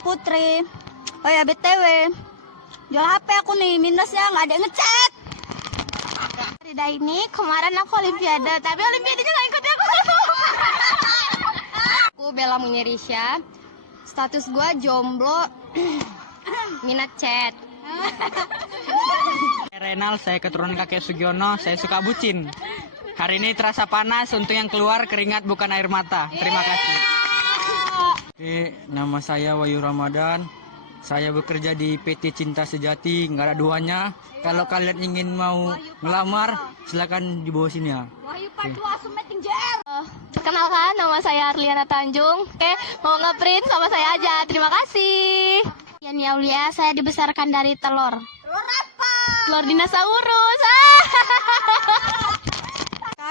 Putri. Oh ya BTW, jual HP aku nih, minusnya nggak ada yang ngechat. Rida ini kemarin aku olimpiade, tapi olimpiadenya nggak ikut aku. Aku Bella Munyerisya, status gue jomblo, minat chat. Renal, saya keturunan kakek Sugiono, saya suka bucin. Hari ini terasa panas, untuk yang keluar keringat bukan air mata. Terima kasih. Nama saya Wahyu Ramadan. Saya bekerja di PT Cinta Sejati, nggak ada duanya. Kalau kalian ingin mau ngelamar, silakan di bawah sini ya. Perkenalkan, nama saya Arliana Tanjung. Oke, mau ngeprint sama saya aja. Terima kasih. Yani Aulia, saya dibesarkan dari telur. Telur apa? Telur dinosaurus.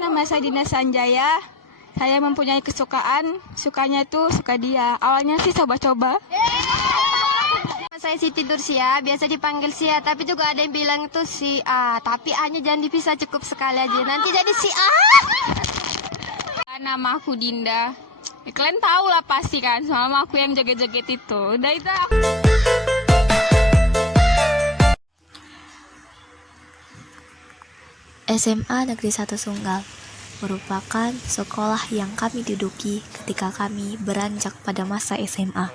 Nama saya Dina Sanjaya. Saya mempunyai kesukaan, sukanya itu suka dia. Awalnya sih coba-coba. Saya Siti Dursia, biasa dipanggil Sia, tapi juga ada yang bilang itu si A. Tapi A-nya jangan dipisah, cukup sekali aja. Nanti jadi si A. Nama aku Dinda. Ya, kalian tahu lah pasti kan, sama aku yang joget-joget itu. Udah itu aku. SMA Negeri 1 Sunggal merupakan sekolah yang kami duduki ketika kami beranjak pada masa SMA.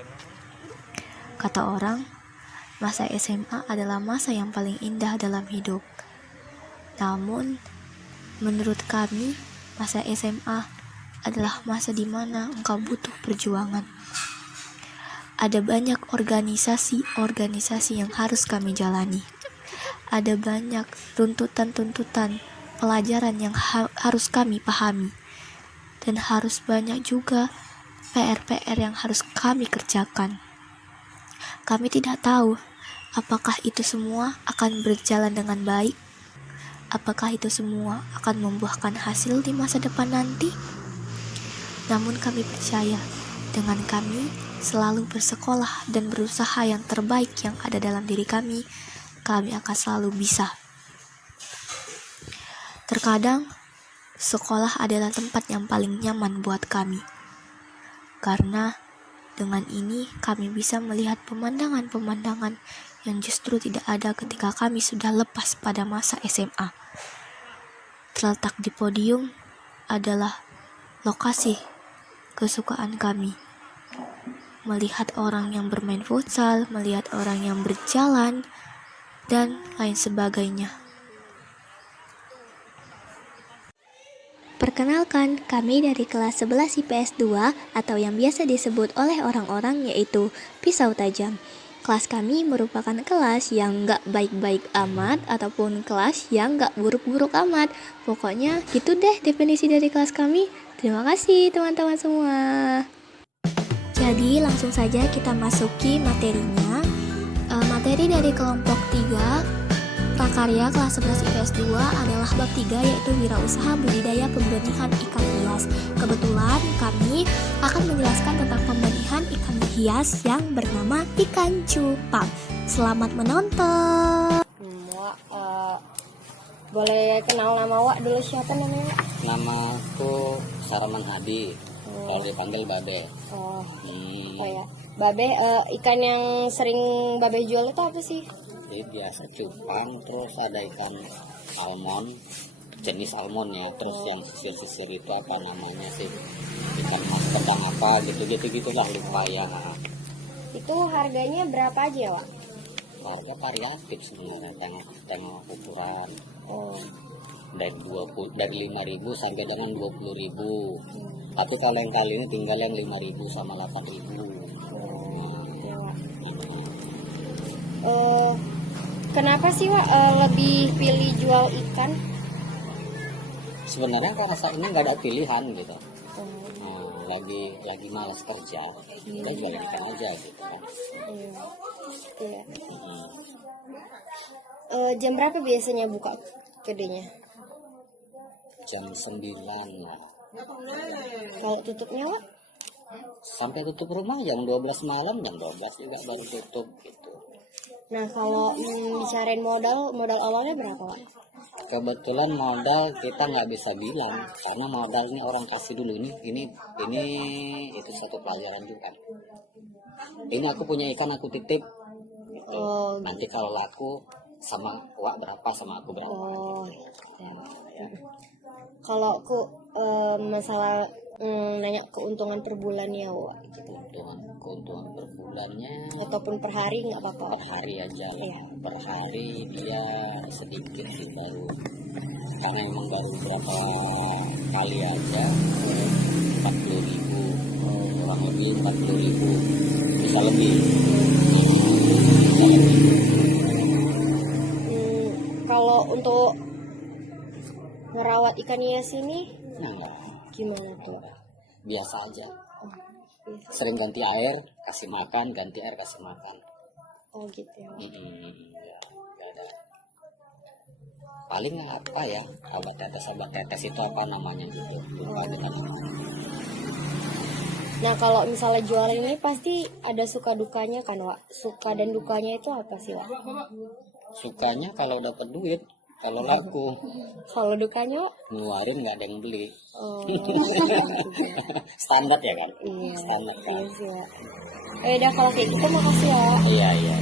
Kata orang, masa SMA adalah masa yang paling indah dalam hidup. Namun, menurut kami, masa SMA adalah masa di mana engkau butuh perjuangan. Ada banyak organisasi-organisasi yang harus kami jalani. Ada banyak tuntutan-tuntutan pelajaran yang harus kami pahami. Dan harus banyak juga PR-PR yang harus kami kerjakan. Kami tidak tahu apakah itu semua akan berjalan dengan baik, apakah itu semua akan membuahkan hasil di masa depan nanti. Namun kami percaya dengan kami selalu bersekolah dan berusaha yang terbaik yang ada dalam diri kami akan selalu bisa. Terkadang, sekolah adalah tempat yang paling nyaman buat kami. Karena dengan ini kami bisa melihat pemandangan-pemandangan yang justru tidak ada ketika kami sudah lepas pada masa SMA. Terletak di podium adalah lokasi kesukaan kami. Melihat orang yang bermain futsal, melihat orang yang berjalan, dan lain sebagainya. Perkenalkan, kami dari kelas 11 IPS 2 atau yang biasa disebut oleh orang-orang yaitu pisau tajam. Kelas kami merupakan kelas yang gak baik-baik amat ataupun kelas yang gak buruk-buruk amat. Pokoknya gitu deh definisi dari kelas kami. Terima kasih teman-teman semua. Jadi langsung saja kita masuki materinya. Materi dari kelompok 3 prakarya kelas 11 IPS 2 adalah bab 3 yaitu wirausaha budidaya pembenihan ikan hias. Kebetulan kami akan menjelaskan tentang pembenihan ikan hias yang bernama ikan cupang. Selamat menonton. Boleh kenal nama Wak dulu, siapa namanya? Nama aku Saraman Hadi, kalau dipanggil Babe. Oh ya. Babe, ikan yang sering Babe jual itu apa sih? Jadi biasa cupang, terus ada ikan almond, jenis almond ya, terus yang sisir-sisir itu apa namanya sih, ikan mas pedang apa gitulah lupa ya. Itu harganya berapa aja ya, Wak? Harga variatif sebenarnya, tengok ukuran. Oh. Dari 5.000 sampai dengan 20.000. Tapi kalau yang kali ini tinggal yang 5.000 sama 8.000. Kenapa sih Wak lebih pilih jual ikan? Sebenarnya karena saat ini nggak ada pilihan gitu. Lagi malas kerja, kita jual ikan aja gitu kan. Iya. Jam berapa biasanya buka kedainya? Jam 9 lah. Kalau tutupnya Wak? Sampai tutup rumah jam 12 malam, jam 12 juga baru tutup gitu. Nah kalau bicarain modal awalnya berapa Wak? Kebetulan modal kita nggak bisa bilang, karena modal ini orang kasih dulu ini itu satu pelajaran juga. ini aku punya ikan aku titip gitu. Oh, Nanti kalau laku sama Wak berapa sama aku berapa. oh. Ya. Kalau aku masalah nanya keuntungan per bulan ya, Wak, gitu. Keuntungan per bulannya Ataupun per hari nggak per apa-apa. hari aja lah. Iya. Per hari dia sedikit sih, baru karena emang baru berapa kali aja 40.000, kurang lebih 40.000, bisa lebih. Kalau untuk ngerawat ikan hias ini Nah, enggak, gimana tuh? biasa aja. Sering ganti air, kasih makan, ganti air, kasih makan. Oh gitu ya. Nggak ada. Paling apa ya, obat tetes itu apa namanya gitu, lupa kita namanya. Nah kalau misalnya jualan ini pasti ada suka dukanya kan, Wak? Suka dan dukanya itu apa sih, Wak? Sukanya kalau dapat duit, kalau laku Kalau dukanya, Wak? ngeluarin nggak ada yang beli. Oh, Standar ya kan? iya. Standar kan? Iya sih, Wak. Udah kalau kayak gitu makasih ya, Wak. Iya.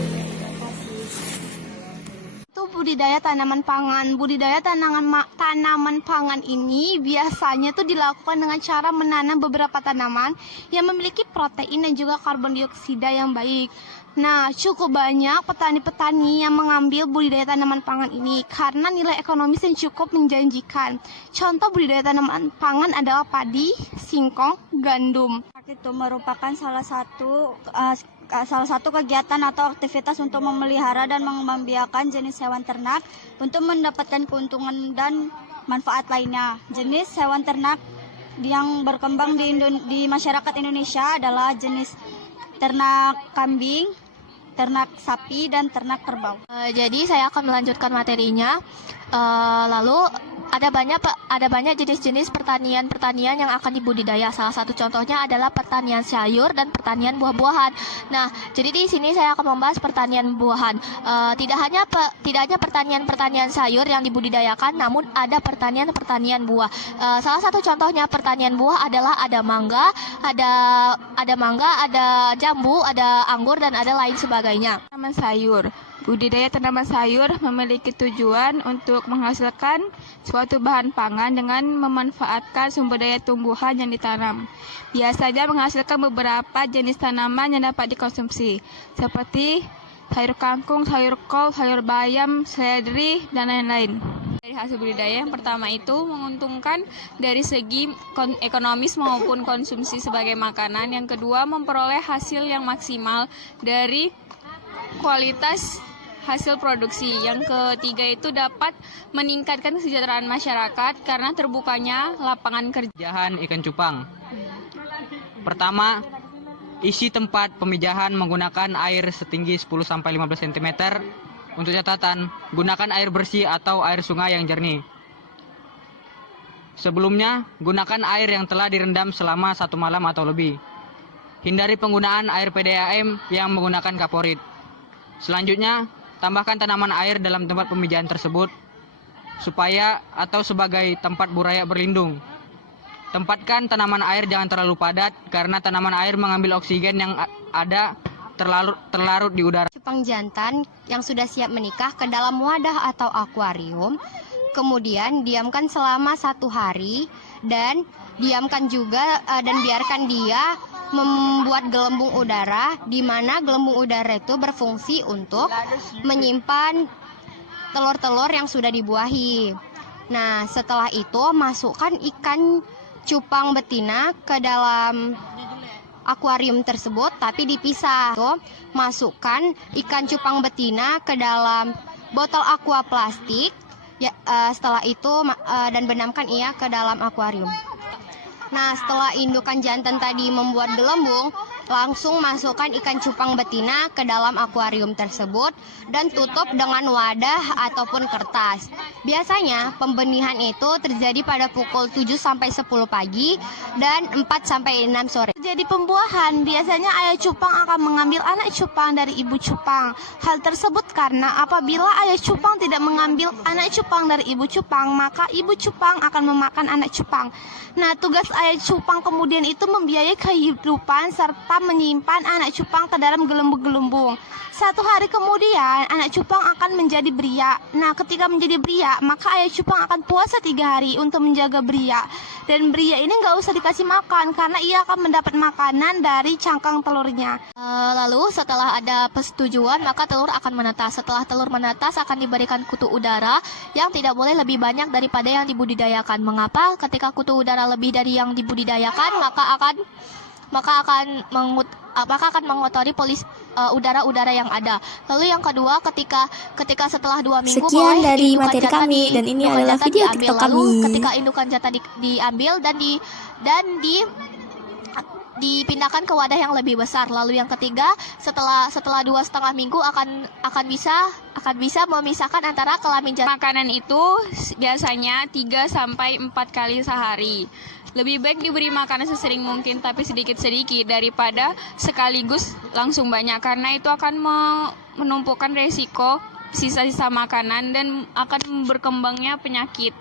Itu budidaya tanaman pangan. Budidaya tanaman pangan ini biasanya tuh dilakukan dengan cara menanam beberapa tanaman yang memiliki protein dan juga karbon dioksida yang baik. Nah, cukup banyak petani-petani yang mengambil budidaya tanaman pangan ini karena nilai ekonomis yang cukup menjanjikan. Contoh budidaya tanaman pangan adalah padi, singkong, gandum. Itu merupakan salah satu kegiatan atau aktivitas untuk memelihara dan mengembangbiakan jenis hewan ternak untuk mendapatkan keuntungan dan manfaat lainnya. Jenis hewan ternak yang berkembang di masyarakat Indonesia adalah jenis ternak kambing, ternak sapi, dan ternak kerbau. Jadi saya akan melanjutkan materinya. Lalu ada banyak jenis-jenis pertanian yang akan dibudidaya. Salah satu contohnya adalah pertanian sayur dan pertanian buah-buahan. Nah, jadi di sini saya akan membahas pertanian buahan. Tidak hanya pertanian sayur yang dibudidayakan, namun ada pertanian buah. Salah satu contohnya pertanian buah adalah ada mangga, ada jambu, ada anggur, dan ada lain sebagainya. Tanaman sayur. Budidaya tanaman sayur memiliki tujuan untuk menghasilkan suatu bahan pangan dengan memanfaatkan sumber daya tumbuhan yang ditanam. Biasanya menghasilkan beberapa jenis tanaman yang dapat dikonsumsi, seperti sayur kangkung, sayur kol, sayur bayam, seledri, dan lain-lain. Dari hasil budidaya yang pertama itu menguntungkan dari segi ekonomis maupun konsumsi sebagai makanan. Yang kedua, memperoleh hasil yang maksimal dari kualitas hasil produksi. Yang ketiga itu dapat meningkatkan kesejahteraan masyarakat karena terbukanya lapangan kerja. Pemijahan ikan cupang. Pertama, isi tempat pemijahan menggunakan air setinggi 10-15 cm. Untuk catatan, gunakan air bersih atau air sungai yang jernih. Sebelumnya, gunakan air yang telah direndam selama 1 malam atau lebih. Hindari penggunaan air PDAM yang menggunakan kaporit. Selanjutnya, tambahkan tanaman air dalam tempat pemijahan tersebut supaya atau sebagai tempat buaya berlindung. Tempatkan tanaman air jangan terlalu padat karena tanaman air mengambil oksigen yang ada terlarut di udara. Cupang jantan yang sudah siap menikah ke dalam wadah atau akuarium, kemudian diamkan selama 1 hari dan diamkan juga dan biarkan dia membuat gelembung udara, di mana gelembung udara itu berfungsi untuk menyimpan telur-telur yang sudah dibuahi. Nah, setelah itu masukkan ikan cupang betina ke dalam akuarium tersebut, tapi dipisah. Masukkan ikan cupang betina ke dalam botol aqua plastik. Setelah itu dan benamkan ia ke dalam akuarium. Nah, setelah indukan jantan tadi membuat gelembung, langsung masukkan ikan cupang betina ke dalam akuarium tersebut dan tutup dengan wadah ataupun kertas. Biasanya pembenihan itu terjadi pada pukul 7 sampai 10 pagi dan 4 sampai 6 sore. Jadi pembuahan, biasanya ayah cupang akan mengambil anak cupang dari ibu cupang. Hal tersebut karena apabila ayah cupang tidak mengambil anak cupang dari ibu cupang, maka ibu cupang akan memakan anak cupang. Nah, tugas ayah cupang kemudian itu membiayai kehidupan serta serta menyimpan anak cupang ke dalam gelembung-gelembung. Satu hari kemudian anak cupang akan menjadi beria. Nah, ketika menjadi beria, maka ayah cupang akan puasa 3 hari untuk menjaga beria. Dan beria ini nggak usah dikasih makan karena ia akan mendapat makanan dari cangkang telurnya. Lalu setelah ada persetujuan, maka telur akan menetas. Setelah telur menetas akan diberikan kutu udara yang tidak boleh lebih banyak daripada yang dibudidayakan. Mengapa? Ketika kutu udara lebih dari yang dibudidayakan, maka akan mengotori udara-udara yang ada. Lalu yang kedua, ketika setelah 2 minggu, Sekian boleh dari indukan materi jantan kami, dan ini adalah jantan video diambil. TikTok Lalu kami. ketika indukan jantan diambil dan dipindahkan ke wadah yang lebih besar. Lalu yang ketiga, setelah 2,5 minggu akan bisa memisahkan antara kelamin jantan. Makanan itu biasanya 3 sampai 4 kali sehari. Lebih baik diberi makanan sesering mungkin tapi sedikit-sedikit daripada sekaligus langsung banyak, karena itu akan menumpukan resiko sisa-sisa makanan dan akan berkembangnya penyakit.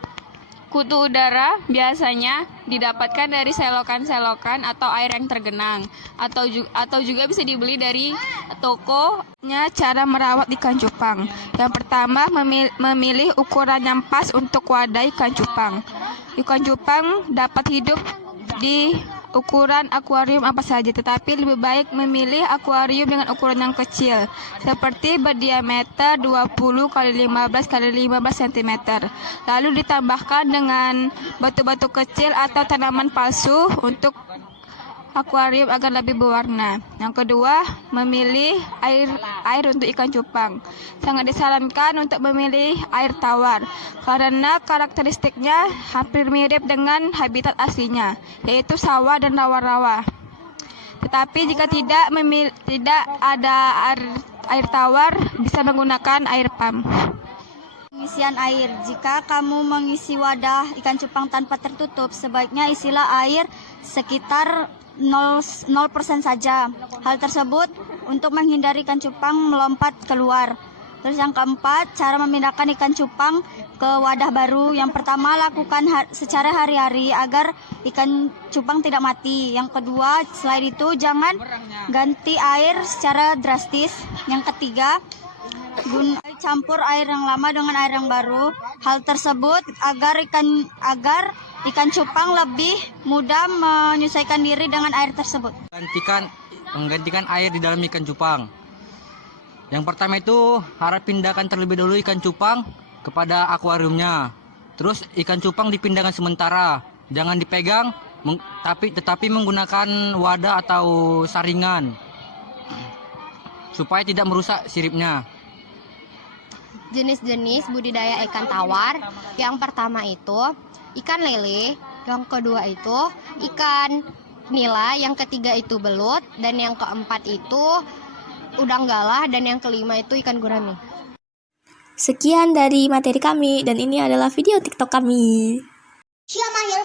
Kutu udara biasanya didapatkan dari selokan-selokan atau air yang tergenang, atau juga bisa dibeli dari toko. Cara merawat ikan cupang. Yang pertama, memilih ukuran yang pas untuk wadah ikan cupang. Ikan cupang dapat hidup di ukuran akuarium apa saja, tetapi lebih baik memilih akuarium dengan ukuran yang kecil, seperti berdiameter 20 x 15 x 15 cm. Lalu ditambahkan dengan batu-batu kecil atau tanaman palsu untuk akuarium agar lebih berwarna. Yang kedua, memilih air untuk ikan cupang. Sangat disarankan untuk memilih air tawar karena karakteristiknya hampir mirip dengan habitat aslinya, yaitu sawah dan rawa-rawa. Tetapi jika tidak ada air tawar, bisa menggunakan air pump. Pengisian air. Jika kamu mengisi wadah ikan cupang tanpa tertutup, sebaiknya isilah air sekitar 0% saja. Hal tersebut untuk menghindari ikan cupang melompat keluar. Terus yang keempat, cara memindahkan ikan cupang ke wadah baru. Yang pertama, lakukan secara hari-hari agar ikan cupang tidak mati. Yang kedua, selain itu jangan ganti air secara drastis. Yang ketiga, campur air yang lama dengan air yang baru. Hal tersebut agar ikan cupang lebih mudah menyesuaikan diri dengan air tersebut. Menggantikan air di dalam ikan cupang. Yang pertama itu harap pindahkan terlebih dahulu ikan cupang kepada akuariumnya. Terus ikan cupang dipindahkan sementara, jangan dipegang, tetapi menggunakan wadah atau saringan supaya tidak merusak siripnya. Jenis-jenis budidaya ikan tawar. Yang pertama itu ikan lele, yang kedua itu ikan nila, yang ketiga itu belut, dan yang keempat itu udang galah, dan yang kelima itu ikan gurame. Sekian dari materi kami, dan ini adalah video TikTok kami. Siapa yang